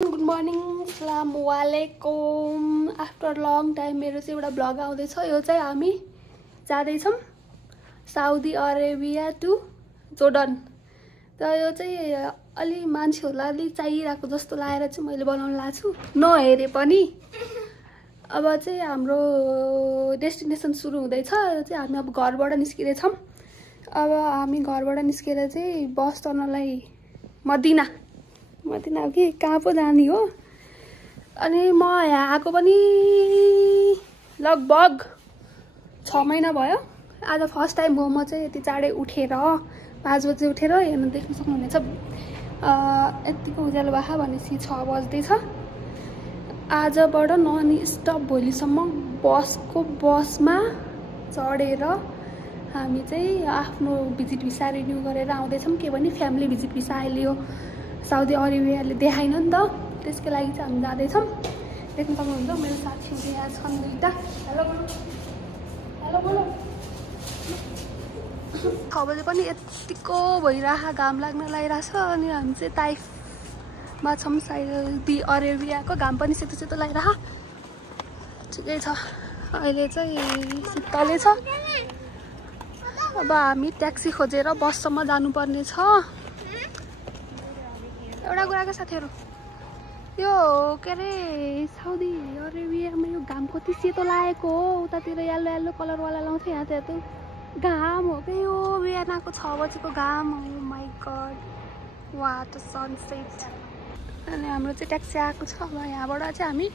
Good morning, अस्सलाम वालेकुम। After long time मेरो चाहिँ एउटा ब्लग आउँदैछ। यो चाहिँ हामी जाँदैछौँ साउदी अरेबिया टु जोर्डन। त यो चाहिँ अलि मान्छेहरूलाई अलि चाहिरहेको जस्तो लागेर चाहिँ मैले बनाउन लाग्छु। नहेरे पनि अब चाहिँ हाम्रो डेस्टिनेसन सुरु हुँदैछ। यो चाहिँ हामी अब घरबाट निस्किँदैछौँ। अब हामी घरबाट निस्केर चाहिँ बस चढ्नलाई मदिना कि कहाँ पो जाने हो। अनि म यहाँ आएको पनि लगभग 6 महिना भयो। आज फर्स्ट टाइम हो म चाहिँ यति चाँडै उठेर 5 बजे उठेर हेर्नु देख्न सक्नुहुनेछ। यतिको उज्यालो भए भनेपछि 6 बज्दैछ। आजबाट नन स्टप भोलिसम्म बसमा चढेर हामी चाहिँ आफ्नो भिजिट भिसा रिन्यू गरेर आउँदैछौँ। के भने फ्यामिली भिजिट भिसा अहिले यो साउदी अरेबियाले देखाइन नि त, त्यसको लागि चाहिँ हामी जाँदैछौँ। देख्न सक्नुहुन्छ मेरो साथीहरू यहाँ छन् दुईवटा। हेलो बोलो 6 बजे पनि यतिको भइरहेको घाम लाग्न लागिरहेछ। अनि हामी चाहिँ ताइफमा छौँ, साउदी अरेबियाको। घाम पनि सेतो सेतो लागिरहेको ठिकै छ। अहिले चाहिँ शीतलै छ। अब हामी ट्याक्सी खोजेर बससम्म जानुपर्ने छ। एउटा कुराको साथीहरू, यो के अरे साउदी अरेबियामा यो घाम कति सेतो लागेको हो। उतातिर येल्लो येल्लो कलरवाला लाउँथ्यो, यहाँ चाहिँ घाम हो क्या यो बिहानको 6 बजेको घाम। हो my god, what a sunset. अनि हाम्रो चाहिँ ट्याक्सी आएको छ। अब यहाँबाट चाहिँ हामी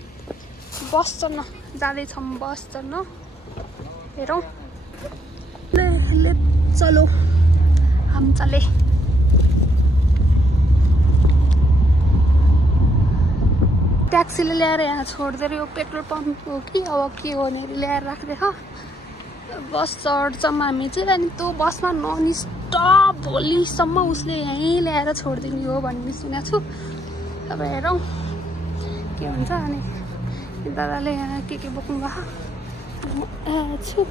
बस चढ्न जाँदैछौँ। बस चढ्न हेरौँ। ले चलो हम चले। ट्याक्सीले ल्याएर यहाँ छोडिदिएर यो पेट्रोल पम्प हो कि अब के हो भनेर ल्याएर राख्दैछ। बस चढ्छौँ हामी चाहिँ। अनि त्यो बसमा नन स्टप भोलिसम्म उसले यहीँ ल्याएर छोडिदिने हो भन्ने सुनेको छु। अब हेरौँ के हुन्छ। अनि दादाले यहाँ के बोक्नु भएको छु।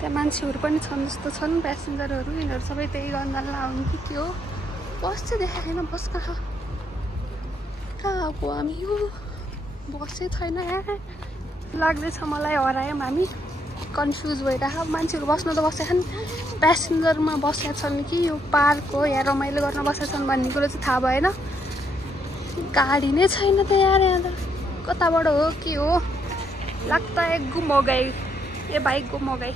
त्यहाँ मान्छेहरू पनि छन् जस्तो छन्, प्यासेन्जरहरू। यिनीहरू सबै त्यही गर्न आउनु कि के हो। बस चाहिँ देखाएको छैन। बस कहाँ गएको हामी? यो बसै छैन। लाग्दैछ मलाई हरायौँ हामी। कन्फ्युज भइरहेको। मान्छेहरू बस्न त बसेका छन्, प्यासेन्जरमा बसेका छन् कि यो पार्क हो या रमाइलो गर्न बसेका छन् भन्ने कुरो चाहिँ थाहा भएन। गाडी नै छैन त यार। यहाँ त कताबाट हो के हो लाग्दा एक गुम हो गई। ए भाइ गुम हो गई।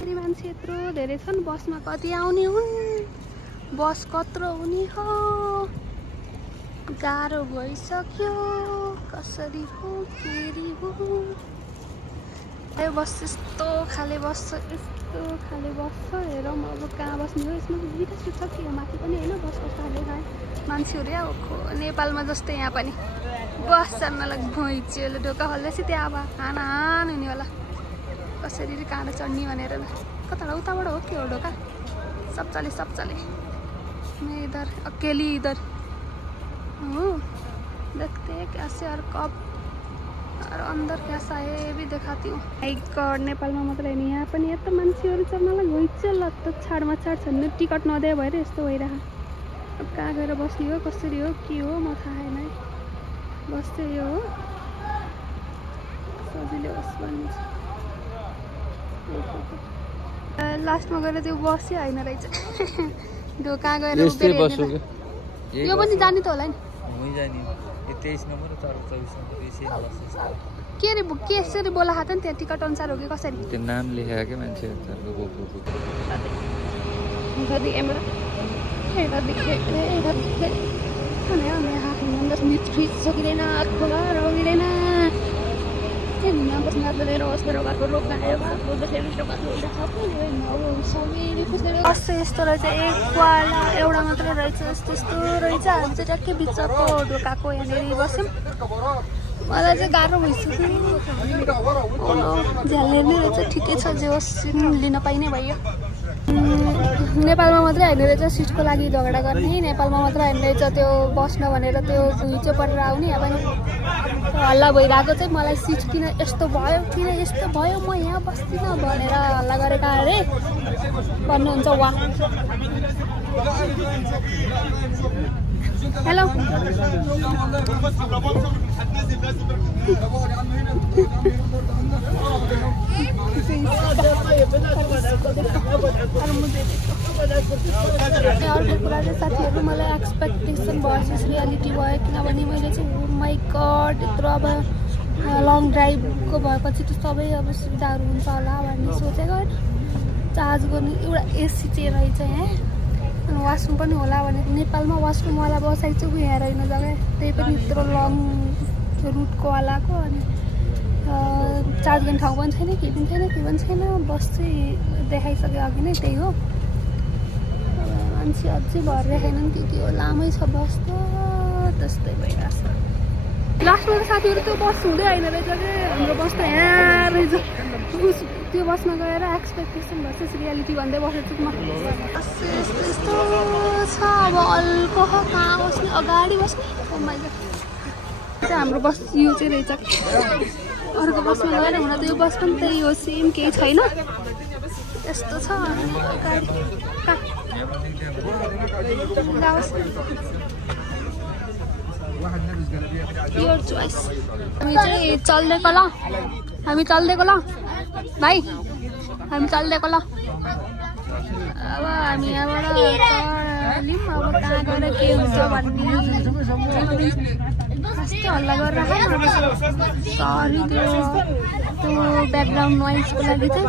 फेरि मान्छे यत्रो धेरै छन्। बसमा कति आउने हुन्, बस कत्रो हुने हो। गाह्रो भइसक्यो। कसरी हो केरी हो। यो बस यस्तो खाले बस्छ, यस्तो खाले बस्छ। हेरौँ अब कहाँ बस्ने हो। यसमा दुईवटा सिट छ कि माथि पनि होइन। बस कस्तो खाले खाए मान्छेहरू या नेपालमा जस्तै यहाँ पनि बस चढ्नलाई घुइँचेलो ढोका खोल्दैछ। त्यहाँ अब हान हुने होला कसरी कहाँ चढ्ने भनेर। कताबाट उताबाट हो के हो ढोका? सब चले मैं इधर अकेली इधर हूँ। देखते हैं कैसे और कब और अंदर कैसा है ये भी दिखाती हूँ। नेपालमा मात्रै होइन, यहाँ पनि यता मान्छेहरू चढ्नलाई घुइँचेलो त छाडमा छाड छन्। टिकट नदिए भएर यस्तो भइरहेको। अब कहाँ गएर बस्ने हो, कसरी हो के हो म थाहा छैन है। बस चाहिँ यो हो, सजिलो होस् भन्ने छ। लास्टमा गएर त्यो बसै होइन रहेछ। ढोका गएर यो पनि जाने त होला नि। के अरे के यसरी बोला खात नि त्यहाँ टिकट अनुसार हो कि कसरी? त्यो नाम लेखेको क्या मान्छे। बस चाहिँ यस्तो रहेछ, एकवाला एउटा मात्रै रहेछ। यस्तो रहेछ। हामी चाहिँ ट्याक्कै बिचको ढोकाको यहाँनिर बस्यौँ। मलाई चाहिँ गाह्रो भइसक्यो। झ्याल्ने नै रहेछ। ठिकै छ, जे होस् लिन पाइने भयो। नेपालमा मात्रै होइन रहेछ सिटको लागि झगडा गर्ने। नेपालमा मात्रै होइन रहेछ त्यो बस्न भनेर त्यो घुइँचो परेर आउने। यहाँ पनि हल्ला भइरहेको चाहिँ मलाई सिट किन यस्तो भयो म यहाँ बस्दिनँ भनेर हल्ला गरेका अरे भन्नुहुन्छ। वाह हेलो अर्को कुरा चाहिँ साथीहरू मलाई एक्सपेक्टेसन भर्सेस रियालिटी भयो किनभने मैले चाहिँ माई गड यत्रो अब लङ ड्राइभको भएपछि त सबै अब सुविधाहरू हुन्छ होला भन्ने सोचेको होइन चार्ज गर्ने एउटा एसी चाहिँ रहेछ यहाँ वासरुम पनि होला भनेको नेपालमा वासरुमवाला बसाइ चाहिँ यहाँ रहेन जग्गा त्यही पनि यत्रो लङ रुटकोवालाको अनि चार्ज गर्ने ठाउँ पनि छैन केही पनि छैन बस चाहिँ देखाइसक्यो अघि नै त्यही हो मान्छे अझै भर देखाएनन् के हो लामै छ बस त त्यस्तै भइरहेछ लास्टमा त साथीहरू त्यो बस हुँदै होइन रहेछ कि हाम्रो बस त यहाँ रहेछ त्यो बसमा गएर एक्सपेक्टेसन भर्सेस रियालिटी भन्दै बसेको छु म यस्तो छ अब अल्को कहाँ बस्ने अगाडि बस्ने चाहिँ हाम्रो बस यो चाहिँ रहेछ अर्को बसमा गएर हुन त यो बस पनि त्यही हो सेम केही छैन यस्तो छ योर चोइस हामी चाहिँ चल्दैको ल हामी चल्दैको ल भाइ हामी चल्दैको ल अब हामी यहाँबाट चल्यौँ अब कहाँ गएर के हुन्छ भन्ने कस्तो हल्ला गरेर सरी त्यो ब्याकग्राउन्ड नोइजको लागि चाहिँ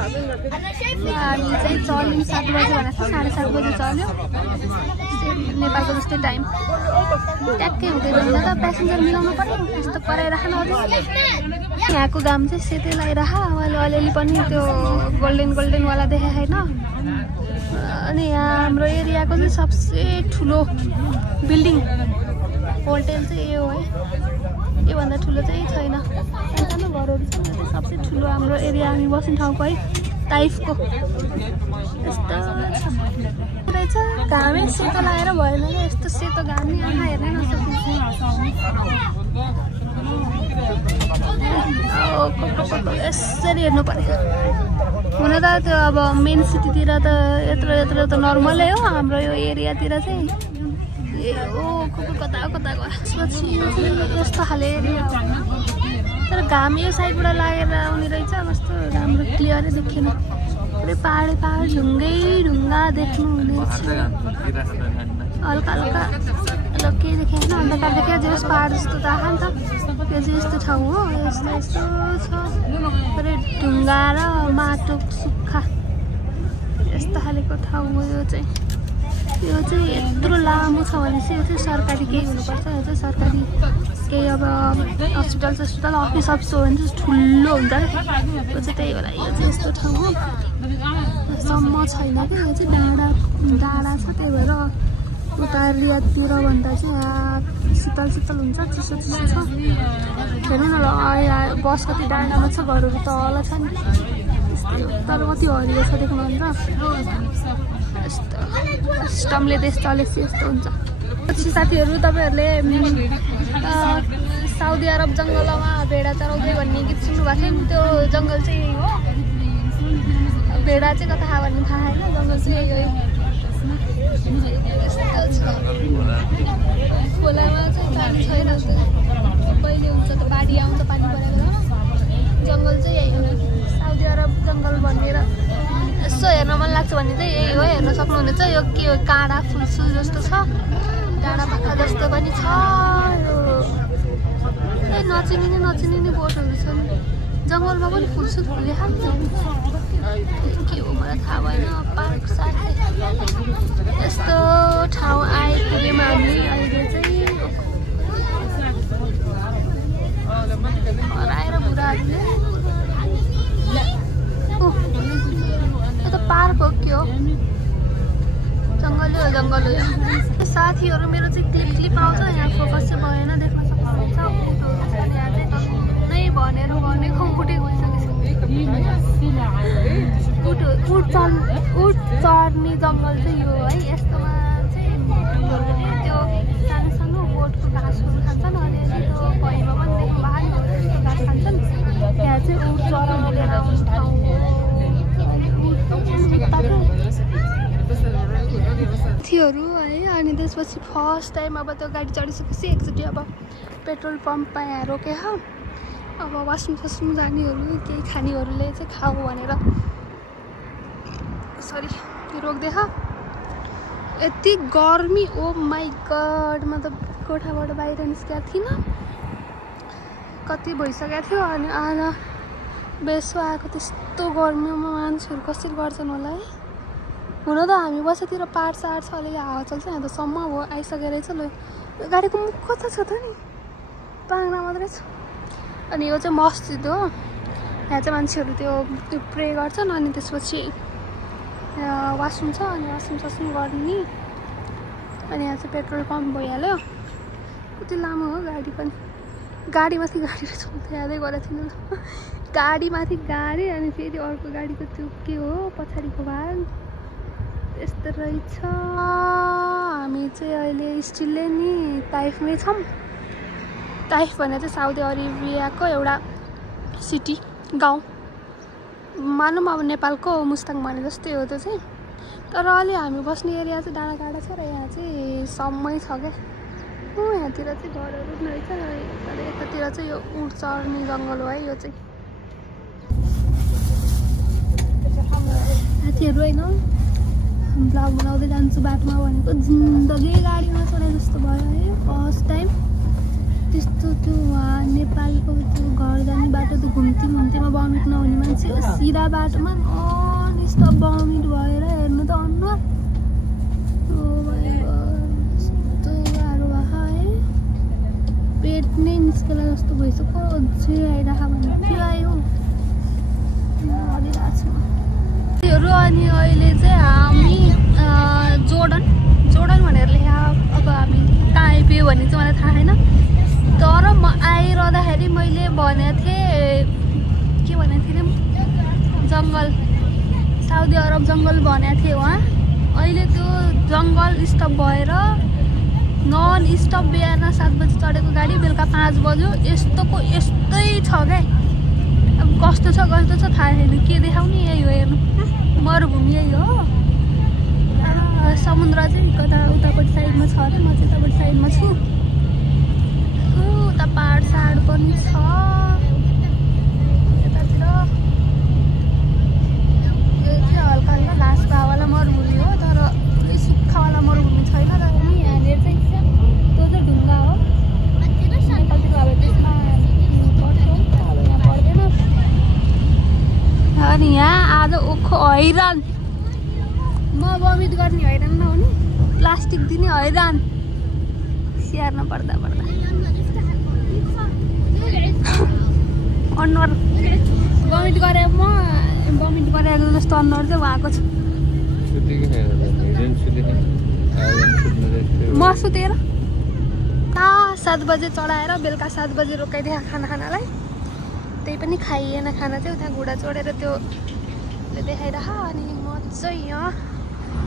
हामी चाहिँ चल्यौँ 7 बजी भनेको 7:30 बजी चल्यो नेपालको जस्तै टाइम ट्याक्कै हुँदैन त प्यासेन्जर मिलाउनु पर्यो यस्तो कराइराख्नु अझै यहाँको घाम चाहिँ सेतै लगाइराख मैले अलिअलि पनि त्यो गोल्डनवाला देखाएको छैन अनि यहाँ हाम्रो एरियाको चाहिँ सबसे ठुलो बिल्डिङ होटल चाहिँ यो है योभन्दा ठुलो चाहिँ छैन सानो घरहरू छ सबसे ठुलो हाम्रो एरिया हामी बस्ने ठाउँको है टाइपको यस्तो रहेछ घामै सेतो लगाएर भएन क्या यस्तो सेतो घाम नि आँखा हेर्नै नसकिन्छ यसरी हेर्नु पर्यो हुन त त्यो अब मेन सिटीतिर त यत्रो त नर्मलै हो हाम्रो यो एरियातिर चाहिँ कता त्यसपछि यस्तो खाले एरिया हो तर घाम यो साइडबाट लागेर आउने रहेछ कस्तो राम्रो क्लियरै देखेन पुरै पहाड ढुङ्गा देख्नु हुनेछ हल्का ल केही देखेन अन्धकार देखेर जे होस् पहाड जस्तो त आँखा नि त यो चाहिँ यस्तो ठाउँ हो यस्तो छ पुरै ढुङ्गा र माटो सुक्खा यस्तो खालेको ठाउँ हो यो चाहिँ यत्रो लामो छ भनेपछि यो चाहिँ सरकारी केही हुनुपर्छ यो चाहिँ सरकारी केही अब हस्पिटल अफिस हो भने चाहिँ ठुलो हुन्छ क्या यो चाहिँ त्यही होला यो चाहिँ यस्तो ठाउँ हो सम्म छैन क्या यो चाहिँ डाँडा छ त्यही भएर उता रियातिर भन्दा चाहिँ यहाँ शीतल हुन्छ चिसो छ हेर्नु न ल बस कति डाँडामा छ घरहरू तल छ नि तर कति हरियो छ देख्नुहुन्छ यस्तो सिस्टमले देश चलेपछि यस्तो हुन्छ पछि साथीहरू तपाईँहरूले साउदी अरब जङ्गलमा भेडा चराउँदै भन्ने गीत सुन्नुभएको थियो नि त्यो जङ्गल चाहिँ यही हो भेडा चाहिँ कता खा भन्ने थाहा होइन जङ्गल चाहिँ यही हो खोलामा चाहिँ पानी छैन कहिले हुन्छ त बाढी आउँछ पानी परेको जङ्गल चाहिँ यही हो साउदी अरब जङ्गल भनेर यसो हेर्न मन लाग्छ भने चाहिँ यही हो हेर्न सक्नुहुनेछ यो के हो काँडा फुलसुल जस्तो छ डाँडा पाखा जस्तो पनि छ यो नचिनिने बोटहरू छन् जङ्गलमा पनि फुलसुल फुलिहाल्छ के हो मलाई थाहा भएन पार्क साथ यस्तो ठाउँ आइपुग्यौँ हामी अहिले चाहिँ हराएर बुढाहरूले पार्क हो के हो जङ्गल हो यो साथीहरू मेरो चाहिँ क्लिप आउँछ यहाँ फोकस चाहिँ भएन देख्न सक्नुहुन्छ यहाँ चाहिँ नै भनेको फुटेको उठ चढ्ने जङ्गल चाहिँ यो है यस्तोमा चाहिँ त्यो सानो बोटको घाँसहरू खान्छन् अनि त्यो भैमा पनि देख्नु भएको घाँस खान्छन् यहाँ चाहिँ उठ चढाउनेर आउने ठाउँ साथीहरू है। अनि त्यसपछि फर्स्ट टाइम अब त्यो गाडी चढिसकेपछि एकचोटि अब पेट्रोल पम्पमा यहाँ रोके अब वासरुम ससरुम जानेहरू केही खानेहरूले चाहिँ खाऊ भनेर सरी रोक्दैछ। यति गर्मी ओ माई गड मतलब कोठाबाट बाहिर निस्केको थिइनँ कति भइसकेको थियो। अनि आज बेसो आएको त्यस्तो गर्मीमा मान्छेहरू कसरी गर्छन् होला है। हुन त हामी बसेतिर पाहाड साहाड छ अलिअलि हावा चल्छ यहाँ त सम्म हो आइसकेको रहेछ। ल गाडीको मुख कता छ त नि पाङ्ना मात्रै छ। अनि यो चाहिँ मस्जिद हो यहाँ चाहिँ मान्छेहरू त्यो प्रे गर्छन् अनि त्यसपछि वासरुम छ अनि वासरुम ससरुम गर्ने। अनि यहाँ चाहिँ पेट्रोल पम्प भइहाल्यो। कति लामो हो गाडी पनि गाडीमाथि गाडी रहेछ म त यादै गरेको थिइनँ। गाडीमाथि गाडी अनि फेरि अर्को गाडीको त्यो के हो पछाडिको भाग यस्तो रहेछ। हामी चाहिँ अहिले स्टिलले नि ताइफमै छौँ। ताइफ भने चाहिँ साउदी अरेबियाको एउटा सिटी गाउँ मानौँ अब नेपालको मुस्ताङ भने जस्तै हो त्यो चाहिँ। तर अलि हामी बस्ने एरिया चाहिँ डाँडाकाँडा छ र यहाँ चाहिँ सम्मै छ क्या। यहाँतिर चाहिँ घरहरू पनि रहेछ तर यतातिर चाहिँ यो उड चढ्ने जङ्गल हो है यो चाहिँ। साथीहरू होइन ब्लग बनाउँदै जान्छु बाटोमा भनेको जिन्दगी गाडीमा चढाए जस्तो भयो है फर्स्ट टाइम। त्यस्तो त्यो नेपालको त्यो घर जाने बाटो त घुम्तीमा बमिट नहुने मान्छे सिधा बाटोमा नन स्टप बमिट भएर हेर्नु त अनुहार यस्तो गाह्रो भएको है। पेट नै निस्केला जस्तो भइसक्यो अझै आइरहेको भने के आयो गरिरहेको छु त्योहरू। अनि अहिले चाहिँ हामी जोर्डन भनेर लेखा अब हामी कहाँ आइपुग्यो भन्ने चाहिँ मलाई थाहा छैन। तर म आइरहँदाखेरि मैले भनेको थिएँ के भनेको थिएँ जङ्गल साउदी अरब जङ्गल भनेको थिएँ वहाँ। अहिले त्यो जङ्गल स्टप भएर नन स्टप बिहान 7 बजी चढेको गाडी बेलुका 5 बज्यो यस्तोको यस्तै छ क्या। अब कस्तो छ थाहा छैन के देखाउने यही हो हेर्नु मरुभूमि यही हो। समुद्र चाहिँ कता उतापट्टि साइडमा छ अरे म चाहिँ उतापट्टि साइडमा छु। उता पाहाड साहाड पनि छ यतातिर। यो चाहिँ हल्का हल्का घाँस भावाला मरुभूमि हो तर सुक्खावाला मरुभूमि छैन। तर पनि यहाँनिर चाहिँ त्यो चाहिँ ढुङ्गा हो नेपालतिर अब त्यसमा पर्छ अब यहाँ पर्दैन। अनि यहाँ आज ओखो हैरान म बमिट गर्ने हैरान नहुने प्लास्टिक दिने हैरान स्याहार्न पर्दा अनुहार बमिट गरेको जस्तो अनुहार चाहिँ उहाँको छ। म सुतेर 7 बजे चढाएर बेलुका 7 बजे रोकाइदिए खानालाई त्यही पनि खाइएन खाना चाहिँ उता घुँडा चढेर त्योले देखाइरह। अनि म चाहिँ यहाँ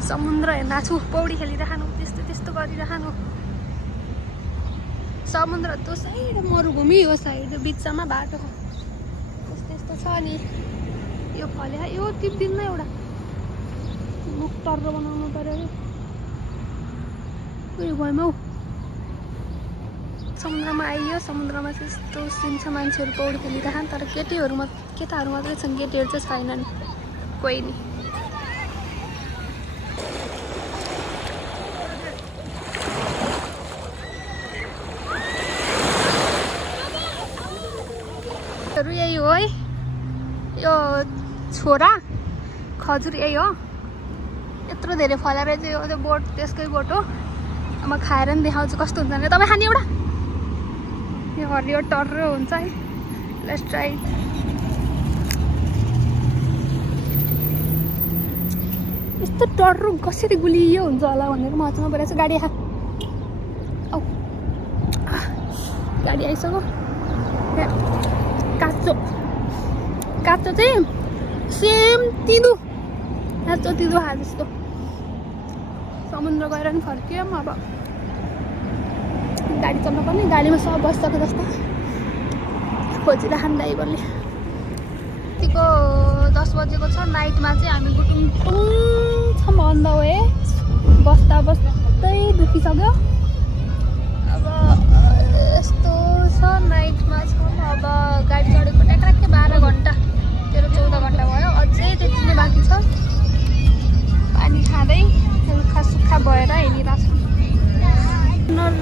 समुद्र हेर्न छु पौडी खेलिरहनु त्यस्तो गरिरहनु। समुद्र त्यो साइड मरुभूमि हो साइड बिचमा बाटो त्यस्तो छ। अनि यो फले यो टिप्दिनमा एउटा मुख टर्रो बनाउनु पर्यो उयो भएमा हौ। समुद्रमा आइयो समुद्रमा चाहिँ यस्तो सिन छ मान्छेहरू पौडी खेलिरहन् तर केटाहरू मात्रै छन् केटीहरू चाहिँ छैनन् कोही नि। यही हो है यो छोरा खजुर यही हो यत्रो धेरै फलेर चाहिँ यो त्यो बोट त्यसकै बोट हो। म खाएर नि देखाउँछु कस्तो हुन्छ भने तपाईँ खाने एउटा यो हरियो टर्रो हुन्छ है। Let's try. यस्तो टर्रो कसरी गुलियो हुन्छ होला भनेर म अचम्म परेको छु। गाडी औ गाडी आइसक्यो। काँचो चाहिँ सेम तिदो काँचो तिदो खा जस्तो। समुद्र गएर नि फर्कियो म अब गाडी चल्न पर्ने गाडीमा सब बसिसक्यो जस्तो खोजिरहन् ड्राइभरले। यतिको 10 बजेको छ नाइटमा चाहिँ हामी गुटुङटुङ छौँ अन द वे बस्दा बस्दै दुखिसक्यो। अब यस्तो छ नाइटमा छ। अब गाडी चढेको ट्याक्राक्कै 12 घन्टा 13-14 घन्टा भयो। अझै त्यति नै बाँकी छ। पानी खाँदै सुक्खा सुक्खा भएर हिँडिरहेको छ।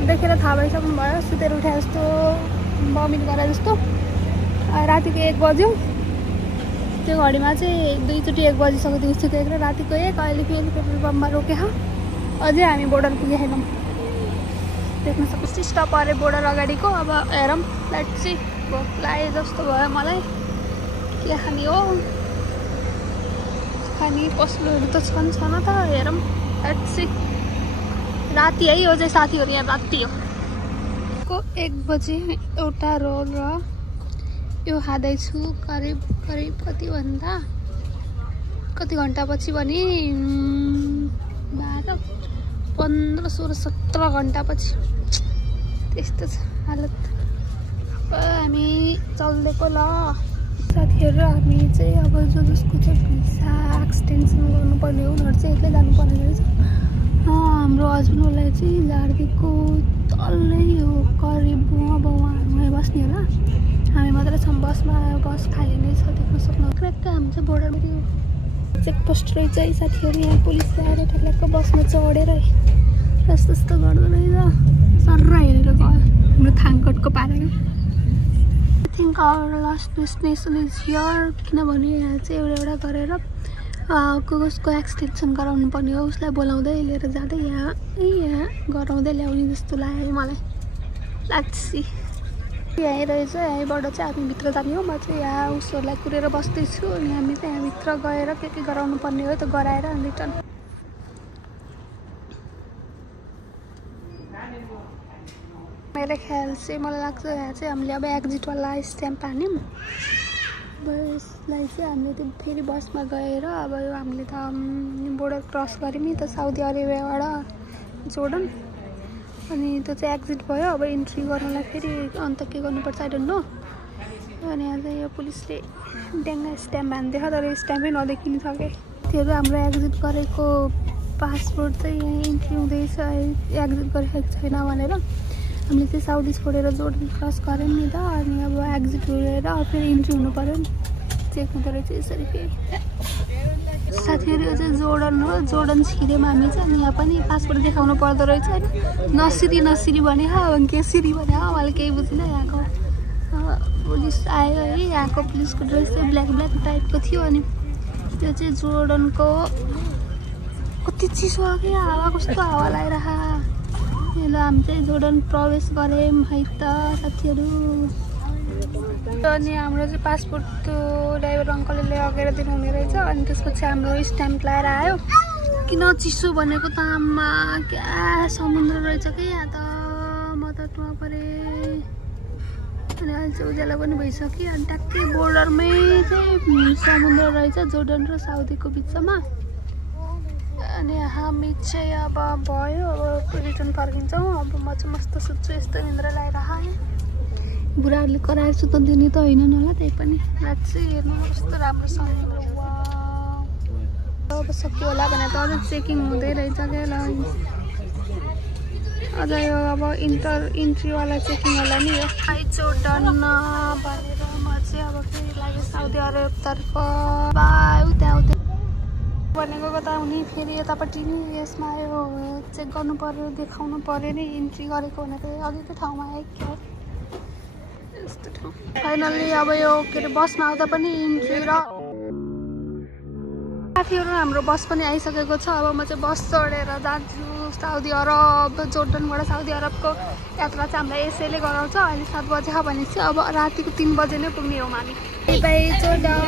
देखेर थाहा भइसक्नु भयो सुतेर उठे जस्तो बमिट गरे जस्तो। रातिको 1 बज्यो। त्यो घडीमा चाहिँ 2 चोटि 1 बजिसक्यो दिउँसोको 1 र रातिको 1। अहिले फेरि पेट्रोल पम्पमा रोक्यो। अझै हामी बोर्डर पुगेनौँ। देख्न सक्छु स्टप अरे बोर्डर अगाडिको। अब हेरौँ लेट्स सी। भोक लागे जस्तो भयो मलाई। के खाने हो? खाने पसलहरू त छन् त। हेरौँ लेट्स सी। राति है यो चाहिँ साथीहरू, यहाँ राति हो। 1 बजे एउटा रोल र यो खाँदैछु। करिब कति भन्दा कति घन्टापछि भने 12, 15, 16, 17 घन्टापछि। त्यस्तो छ हालत। हामी चल्देको ल साथीहरू। हामी चाहिँ अब जसको चाहिँ भिसा एक्सटेन्सन गर्नुपर्ने हो उनीहरू चाहिँ एक्लै जानुपर्ने रहेछ। हाम्रो हस्बेन्डलाई चाहिँ झारदेखिको तल्लै हो करिब अब उहाँहरूमै बस्ने होला। हामी मात्रै छौँ बसमा। बस खाली नै छ देख्न सक्नु। ट्र्याक्क हामी चाहिँ बोर्डरमा त्यो चेकपोस्ट रहेछ है साथीहरू। यहाँ पुलिस ल्याएर ठ्याक्क बसमा चढेर यस्तो यस्तो गर्दो रहेछ। सर्र हेरेर गयो हाम्रो थाङकटको पारेको। I think our last destination is here. किनभने यहाँ चाहिँ एउटा गरेर कसको एक्सटेन्सन गराउनु पर्ने हो उसलाई बोलाउँदै लिएर जाँदै यहाँ गराउँदै ल्याउने जस्तो लाग्यो मलाई। Let's see. यहीँ रहेछ। यहीँबाट चाहिँ हामी भित्र जाने हो। म चाहिँ यहाँ उसहरूलाई कुरेर बस्दैछु। अनि हामी चाहिँ यहाँभित्र गएर के गराउनु पर्ने हो त्यो गराएर रिटर्न। मेरो ख्याल चाहिँ मलाई लाग्छ यहाँ चाहिँ हामीले अब एक्जिटवाला स्ट्याम्प हान्यौँ। अब यसलाई चाहिँ हामीले त्यो फेरि बसमा गएर अब यो हामीले त बोर्डर क्रस गऱ्यौँ नि त साउदी अरेबियाबाट जोर्डन। अनि त्यो चाहिँ एक्जिट भयो। अब इन्ट्री गर्नलाई फेरि अन्त के गर्नुपर्छ आई डोन्ट नो। अनि यहाँ चाहिँ यो पुलिसले ड्याङ्गा स्ट्याम्प हान्दियो तर स्ट्याम्पै नदेखिनु सके। त्योहरू हाम्रो एक्जिट गरेको पासपोर्ट चाहिँ यहाँ इन्ट्री हुँदैछ एक्जिट गरिसकेको छैन भनेर। हामीले चाहिँ साउदी छोडेर जोर्डन क्रस गऱ्यौँ नि त। अनि अब एक्जिट गरेर फेरि इन्ट्री हुनु पऱ्यो नि। चेक हुँदो रहेछ यसरी फेरि। साथीहरू यो चाहिँ जोर्डन हो। जोर्डन छिर्यौँ हामी चाहिँ। अनि यहाँ पनि पासपोर्ट देखाउनु पर्दो रहेछ होइन। नसिरी भने अब के सिरी भने मलाई केही बुझिनँ। यहाँको पुलिस आयो है। यहाँको पुलिसको ड्रेस चाहिँ ब्ल्याक टाइपको थियो। अनि त्यो चाहिँ जोर्डनको कति चिसो हो क्या। हावा कस्तो हावा लगाइरह। ल हामी चाहिँ जोर्डन प्रवेश गऱ्यौँ है त साथीहरू। अनि हाम्रो चाहिँ पासपोर्ट ड्राइभर अङ्कलले लगेर दिनुहुने रहेछ। अनि त्यसपछि हाम्रो स्ट्याम्प लगाएर आयो। किन चिसो भनेको त आमा क्या समुद्र रहेछ कि यहाँ त। म त टुवा परेँ। अनि अहिले चाहिँ उज्यालो पनि भइसक्यो। अनि ट्याक्कै बोर्डरमै चाहिँ समुद्र रहेछ जोर्डन र साउदीको बिचमा। अनि हामी चाहिँ अब भयो अब रिटर्न फर्किन्छौँ। अब म चाहिँ मस्त सुत्छु। यस्तो निन्द्रा लगाइरहेँ। बुढाहरूले कराएर सुताउँदिने त होइन होला त्यही पनि। रात चाहिँ हेर्नु कस्तो राम्रो समुद्र। अब सक्यो होला भनेर त अझै चेकिङ हुँदै रहेछ क्या ल। अझ यो अब इन्ट्रीवाला चेकिङ होला नि यो। जोर्डन भनेर म चाहिँ अब फेरि लाग्यो साउदी अरबतर्फ। त्यहाँ भनेको कता हुने फेरि यतापट्टि नि यसमा यो चेक गर्नु पऱ्यो देखाउनु पऱ्यो नि इन्ट्री गरेको भनेर अघिकै ठाउँमा आयो क्या यस्तो ठाउँ। फाइनल्ली अब यो के अरे बसमा आउँदा पनि इन्ट्री र साथीहरू हाम्रो बस पनि आइसकेको छ। अब म चाहिँ बस चढेर जान्छु साउदी अरब। जोर्डनबाट साउदी अरबको यात्रा चाहिँ हामीलाई यसैले गराउँछ। अहिले 7 बजे भनेपछि अब रातिको 3 बजे नै पुग्ने हो हामी।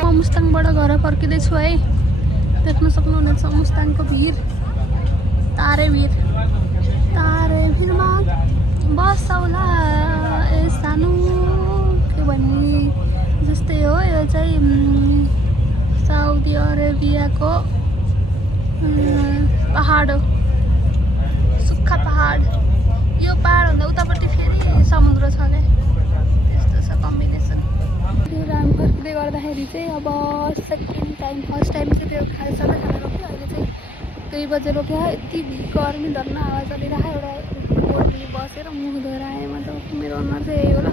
म मुस्ताङबाट घर फर्किँदैछु है। देख्न सक्नुहुनेछ मुस्ताङको भिड। तारे भिडमा बस आउला सानो के भन्ने जस्तै हो। यो चाहिँ साउदी अरेबियाको पहाड हो। सुक्खा पहाड। यो पहाडभन्दा उतापट्टि फेरि समुद्र छ क्या। यस्तो छ कम्बिनेसन। हामी फर्किँदै गर्दाखेरि चाहिँ अब सेकेन्ड टाइम फर्स्ट टाइम चाहिँ त्यो खाजा रोक्यो। अहिले चाहिँ 2 बजे रोक्यो यति गर्मी धर्न हावा चलिरहेको एउटा बोर्डले बसेर मुख धोएर आएँ म त मेरो अनुहार चाहिँ यही होला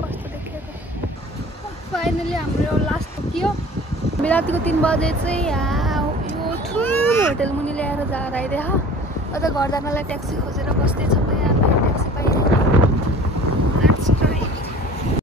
कस्तो देखिएको फाइनली हाम्रो लास्ट पुग्यो रातिको 3 बजे चाहिँ यो ठुलो होटल मुनि ल्याएर जाँदा आइदियो अझ घर जानलाई ट्याक्सी खोजेर बस्दैछ ट्याक्सी पाइँदैन